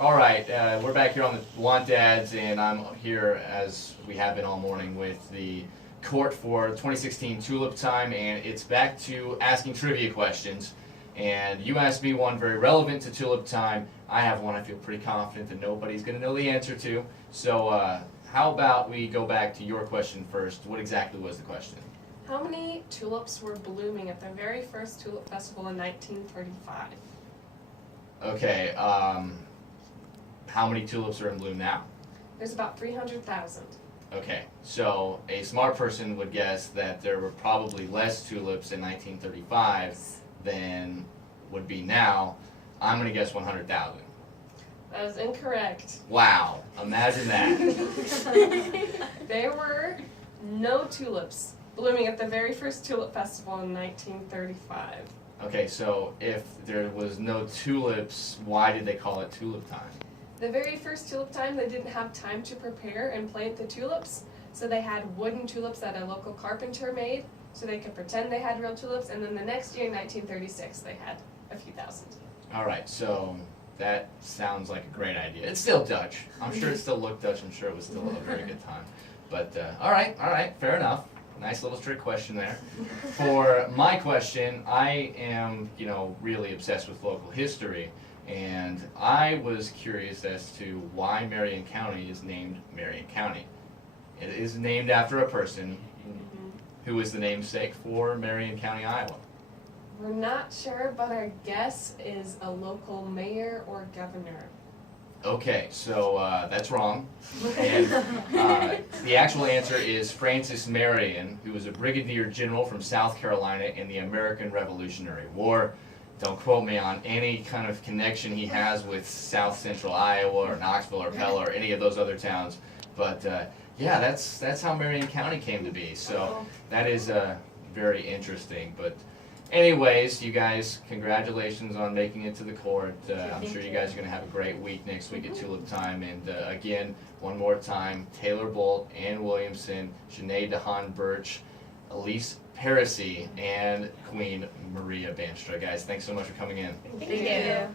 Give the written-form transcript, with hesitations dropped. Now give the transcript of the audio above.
All right, we're back here on the Want Ads, and I'm here as we have been all morning with the court for 2016 Tulip Time, and it's back to asking trivia questions. And you asked me one very relevant to Tulip Time. I have one I feel pretty confident that nobody's going to know the answer to. So how about we go back to your question first? What exactly was the question? How many tulips were blooming at the very first Tulip Festival in 1935? Okay, how many tulips are in bloom now? There's about 300,000. Okay, so a smart person would guess that there were probably less tulips in 1935 than would be now. I'm going to guess 100,000. That is incorrect. Wow, imagine that. There were no tulips blooming at the very first Tulip Festival in 1935. Okay, so if there was no tulips, why did they call it Tulip Time? The very first Tulip Time, they didn't have time to prepare and plant the tulips, so they had wooden tulips that a local carpenter made, so they could pretend they had real tulips, and then the next year, in 1936, they had a few thousand. All right, so that sounds like a great idea. It's still Dutch. I'm sure it still looked Dutch. I'm sure it was still a very good time. But all right, fair enough. Nice little trick question there. For my question, I am, really obsessed with local history, and I was curious as to why Marion County is named Marion County. It is named after a person who is the namesake for Marion County, Iowa. We're not sure, but our guess is a local mayor or governor. Okay, so that's wrong. And the actual answer is Francis Marion, who was a brigadier general from South Carolina in the American Revolutionary War. Don't quote me on any kind of connection he has with South Central Iowa or Knoxville or Pella or any of those other towns. But yeah, that's how Marion County came to be. So that is very interesting. But anyways, you guys, congratulations on making it to the court. I'm sure you guys are going to have a great week next week at Tulip Time. And again, one more time, Taylor Bolt, Ann Williamson, Sinead DeHaan Birch, Elise Parisi, and Queen Maria Banstra. Guys, thanks so much for coming in. Thank you.